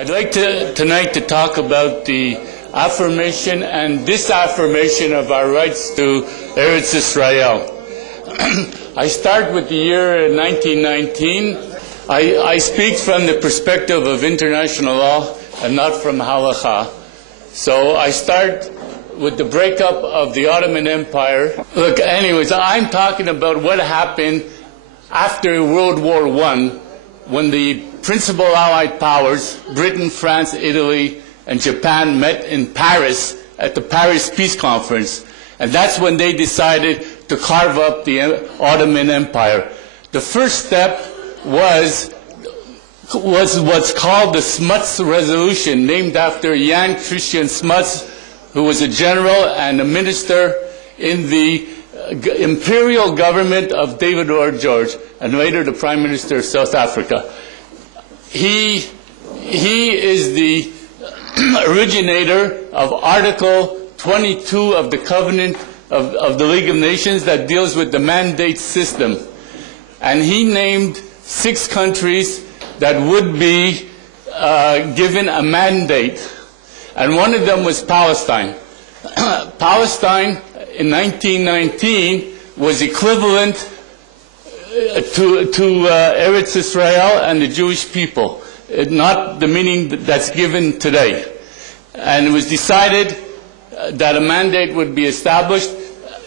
I'd like tonight to talk about the affirmation and disaffirmation of our rights to Eretz Israel. I start with the year 1919. I speak from the perspective of international law and not from halakha. So I start with the breakup of the Ottoman Empire. Look, anyways, I'm talking about what happened after World War I, when the principal Allied powers, Britain, France, Italy, and Japan, met in Paris at the Paris Peace Conference. And that's when they decided to carve up the Ottoman Empire. The first step was what's called the Smuts Resolution, named after Jan Christian Smuts, who was a general and a minister in the imperial government of David Lloyd George, and later the Prime Minister of South Africa. He is the originator of Article 22 of the Covenant of the League of Nations that deals with the mandate system. And he named 6 countries that would be given a mandate. And one of them was Palestine. Palestine in 1919 was equivalent to Eretz Israel and the Jewish people, not the meaning that's given today. And it was decided that a mandate would be established,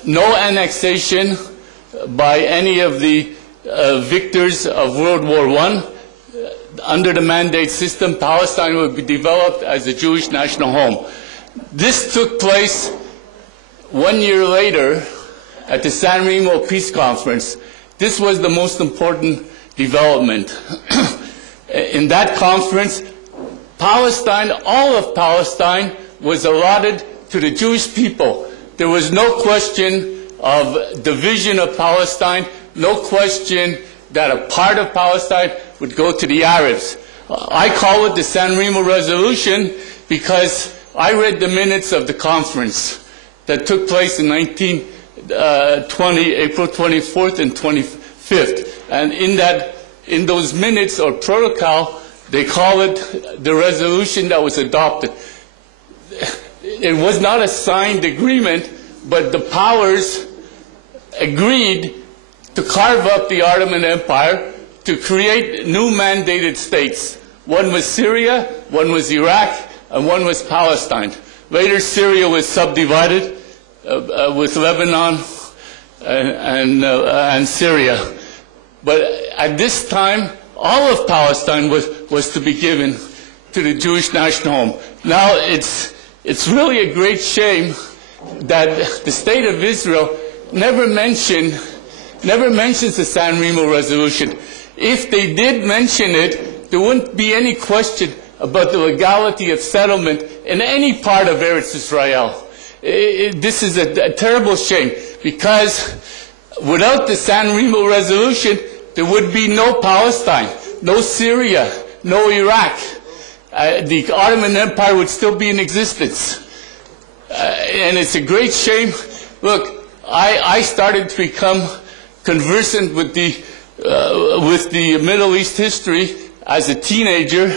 no annexation by any of the victors of World War I. Under the mandate system, Palestine would be developed as a Jewish national home. This took place 1 year later at the San Remo Peace Conference. This was the most important development. In that conference, Palestine, all of Palestine, was allotted to the Jewish people. There was no question of division of Palestine, no question that a part of Palestine would go to the Arabs. I call it the San Remo Resolution because I read the minutes of the conference that took place in 1920, April 24th and 25th. And in those minutes or protocol, they call it the resolution that was adopted. It was not a signed agreement, but the powers agreed to carve up the Ottoman Empire, to create new mandated states. One was Syria, one was Iraq, and one was Palestine. Later, Syria was subdivided with Lebanon and Syria. But at this time, all of Palestine was to be given to the Jewish national home. Now, it's really a great shame that the State of Israel never mentions the San Remo Resolution. If they did mention it, there wouldn't be any question about the legality of settlement in any part of Eretz Israel. This is a terrible shame, because without the San Remo Resolution, there would be no Palestine, no Syria, no Iraq. The Ottoman Empire would still be in existence. And it's a great shame. Look, I started to become conversant with the Middle East history as a teenager,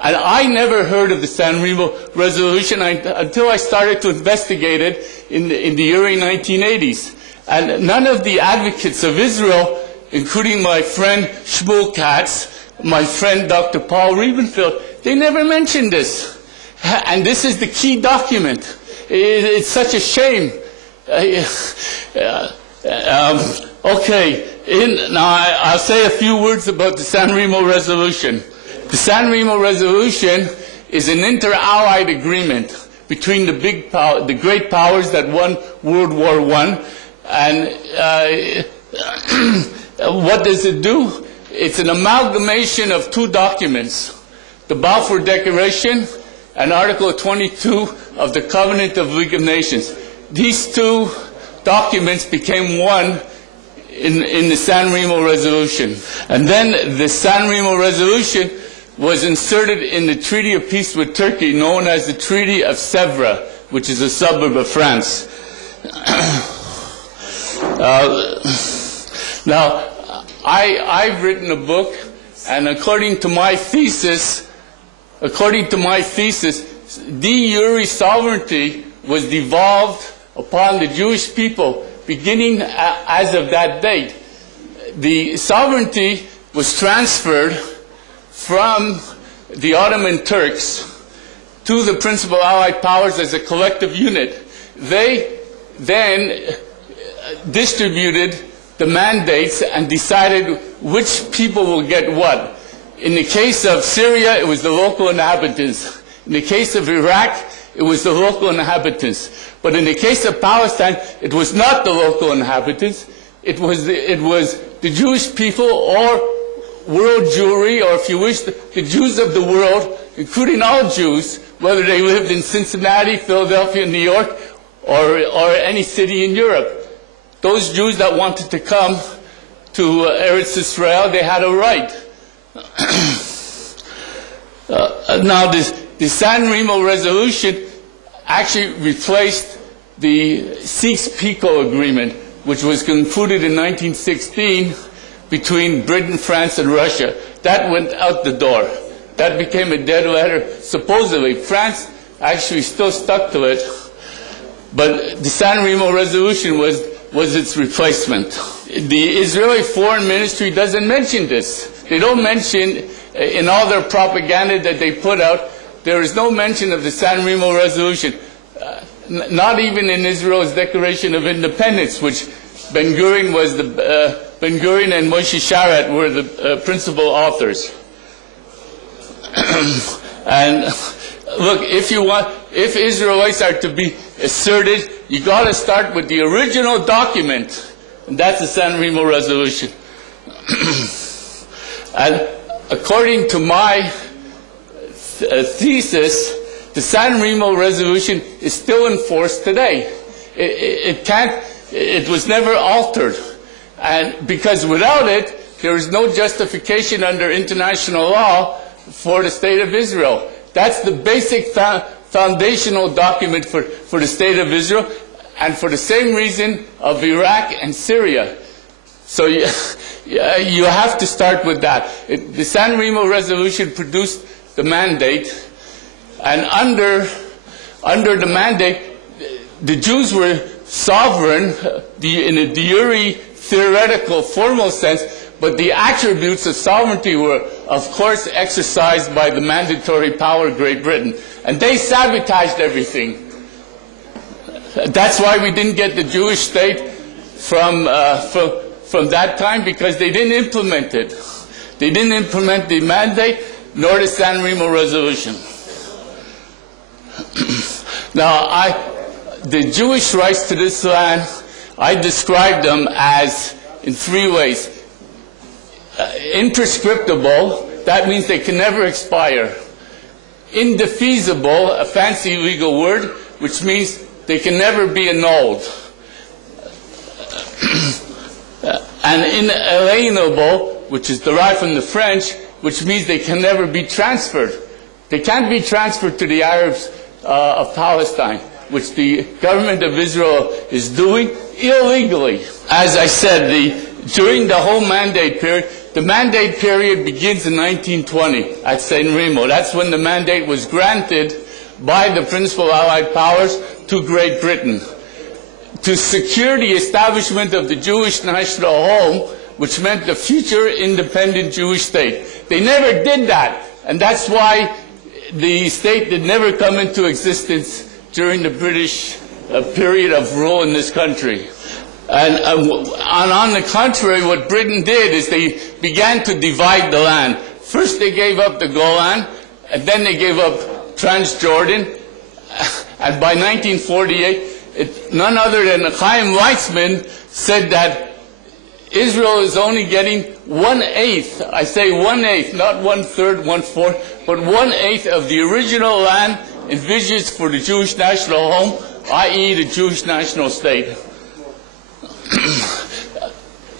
and I never heard of the San Remo Resolution until I started to investigate it in the early 1980s. And none of the advocates of Israel, including my friend Shmuel Katz, my friend Dr. Paul Riebenfeld, they never mentioned this. And this is the key document. It's such a shame. Okay, now I'll say a few words about the San Remo Resolution. The San Remo Resolution is an inter-allied agreement between the great powers that won World War I. And what does it do? It's an amalgamation of 2 documents, the Balfour Declaration and Article 22 of the Covenant of League of Nations. These 2 documents became one in the San Remo Resolution. And then the San Remo Resolution was inserted in the Treaty of Peace with Turkey, known as the Treaty of Sèvres, which is a suburb of France. Now, I've written a book, and according to my thesis, according to my thesis, de jure sovereignty was devolved upon the Jewish people beginning as of that date. The sovereignty was transferred from the Ottoman Turks to the principal Allied powers as a collective unit. They then distributed the mandates and decided which people will get what. In the case of Syria, it was the local inhabitants. In the case of Iraq, it was the local inhabitants. But in the case of Palestine, it was not the local inhabitants. It was the Jewish people, or world Jewry, or if you wish, the Jews of the world, including all Jews, whether they lived in Cincinnati, Philadelphia, New York, or any city in Europe. Those Jews that wanted to come to Eretz Israel, they had a right. Now, the San Remo Resolution actually replaced the Sykes-Picot Agreement, which was concluded in 1916 between Britain, France, and Russia. That went out the door. That became a dead letter. Supposedly, France actually still stuck to it, but the San Remo Resolution was its replacement. The Israeli Foreign Ministry doesn't mention this. They don't mention, in all their propaganda that they put out, there is no mention of the San Remo Resolution. Not even in Israel's Declaration of Independence, which Ben-Gurion Ben-Gurion and Moshe Sharet were the principal authors. And look, if Israelites are to be asserted, you got to start with the original document, and that's the San Remo Resolution. And according to my thesis, the San Remo Resolution is still in force today. It was never altered, and because without it, there is no justification under international law for the State of Israel. That's the basic foundational document for the State of Israel, and for the same reason of Iraq and Syria. So you have to start with that. The San Remo Resolution produced the mandate, and under the mandate, the Jews were sovereign in a de jure theoretical formal sense, but the attributes of sovereignty were, of course, exercised by the mandatory power of Great Britain. And they sabotaged everything. That's why we didn't get the Jewish state from that time, because they didn't implement it. They didn't implement the mandate, nor the San Remo Resolution. Now, the Jewish rights to this land, I describe them as in three ways. Imprescriptible, that means they can never expire. Indefeasible, a fancy legal word, which means they can never be annulled. And inalienable, which is derived from the French, which means they can never be transferred. They can't be transferred to the Arabs of Palestine, which the government of Israel is doing illegally. As I said, during the whole mandate period, the mandate period begins in 1920 at San Remo. That's when the mandate was granted by the principal Allied powers to Great Britain to secure the establishment of the Jewish national home, which meant the future independent Jewish state. They never did that, and that's why the state did never come into existence during the British period of rule in this country. And on the contrary, what Britain did is they began to divide the land. First they gave up the Golan, and then they gave up Transjordan, and by 1948, none other than Chaim Weizmann said that Israel is only getting 1/8, I say 1/8, not 1/3, 1/4, but 1/8 of the original land envisaged for the Jewish national home, i.e. the Jewish national state.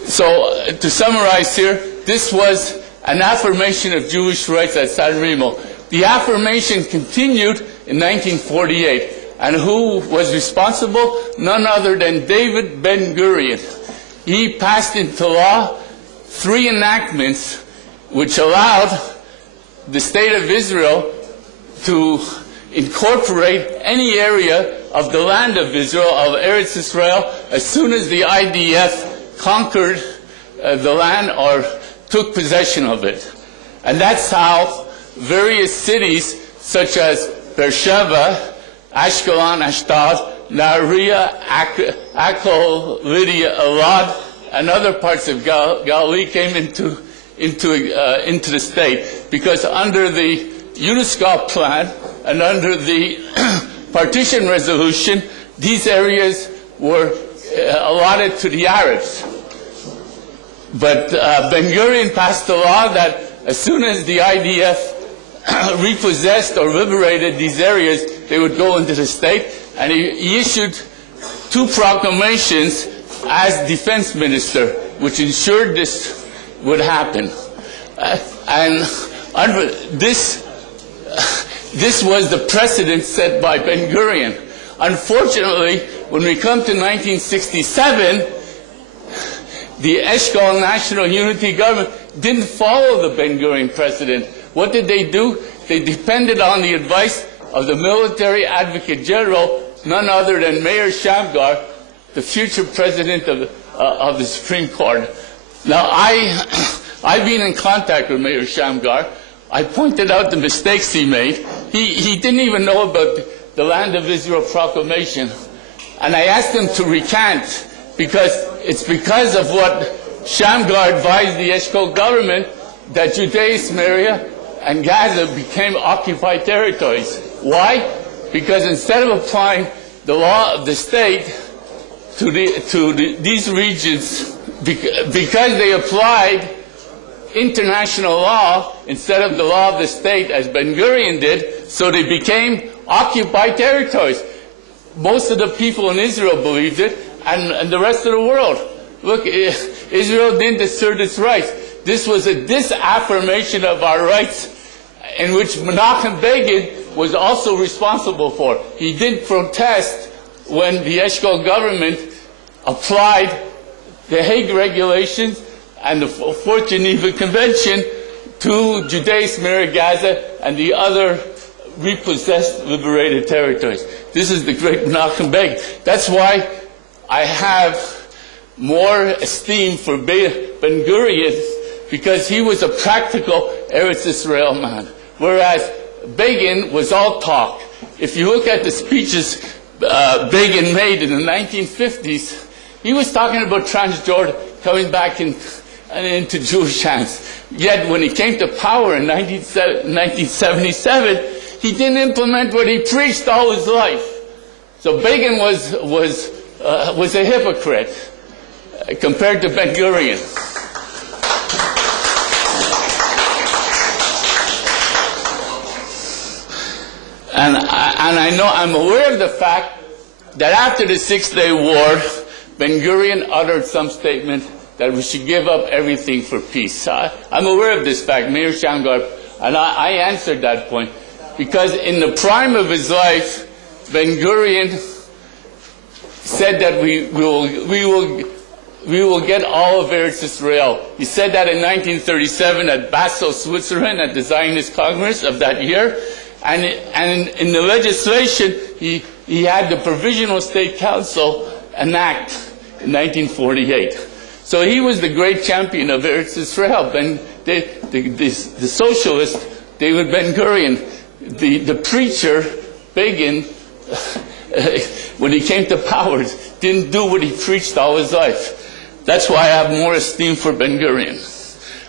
So, to summarize here, this was an affirmation of Jewish rights at San Remo. The affirmation continued in 1948. And who was responsible? None other than David Ben-Gurion. He passed into law 3 enactments which allowed the State of Israel to incorporate any area of the land of Israel, of Eretz Israel, as soon as the IDF conquered the land or took possession of it. And that's how various cities such as Beersheba, Ashkelon, Ashdod, Nahariya, Akko, Lydia, Elad, and other parts of Galilee came into the state, because under the UNESCO plan and under the partition resolution, these areas were allotted to the Arabs. But Ben-Gurion passed a law that as soon as the IDF repossessed or liberated these areas, they would go into the state, and he issued 2 proclamations as defense minister, which ensured this would happen. And this was the precedent set by Ben-Gurion. Unfortunately, when we come to 1967, the Eshkol National Unity Government didn't follow the Ben-Gurion precedent. What did they do? They depended on the advice of the military advocate general, none other than Meir Shamgar, the future president of the Supreme Court. Now, I've been in contact with Meir Shamgar. I pointed out the mistakes he made. He didn't even know about the Land of Israel proclamation. And I asked him to recant, because it's because of what Shamgar advised the Eshkol government that Judea, Samaria, and Gaza became occupied territories. Why? Because instead of applying the law of the state to these regions, because they applied international law instead of the law of the state, as Ben-Gurion did, so they became occupied territories. Most of the people in Israel believed it, and the rest of the world. Look, Israel didn't assert its rights. This was a disaffirmation of our rights, in which Menachem Begin was also responsible for. He didn't protest when the Eshkol government applied the Hague regulations and the Fourth Geneva Convention to Judea, Samaria, Gaza, and the other repossessed, liberated territories. This is the great Menachem Begin. That's why I have more esteem for Ben-Gurion, because he was a practical Eretz Israel man, whereas Begin was all talk. If you look at the speeches Begin made in the 1950s, he was talking about Transjordan coming back into Jewish hands. Yet when he came to power in 1977, he didn't implement what he preached all his life. So Begin was a hypocrite compared to Ben-Gurion. And I'm aware of the fact that after the Six-Day War, Ben-Gurion uttered some statement that we should give up everything for peace. I'm aware of this fact, Meir Shamgar, and I answered that point, because in the prime of his life, Ben-Gurion said that we will get all of Eretz Israel. He said that in 1937 at Basel, Switzerland, at the Zionist Congress of that year. And in the legislation, he had the Provisional State Council enact in 1948. So he was the great champion of Eretz Israel. The socialist, David Ben-Gurion, the preacher, Begin, when he came to power, didn't do what he preached all his life. That's why I have more esteem for Ben-Gurion.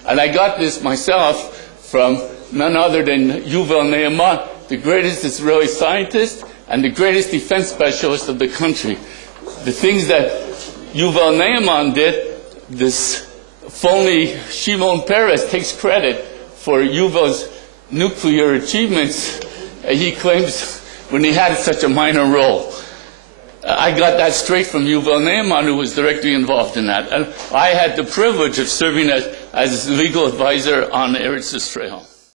And I got this myself from none other than Yuval Ne'eman, the greatest Israeli scientist and the greatest defense specialist of the country. The things that Yuval Ne'eman did, this phony Shimon Peres takes credit for Yuval's nuclear achievements. He claims when he had such a minor role. I got that straight from Yuval Ne'eman, who was directly involved in that. And I had the privilege of serving as legal advisor on Eretz Israel.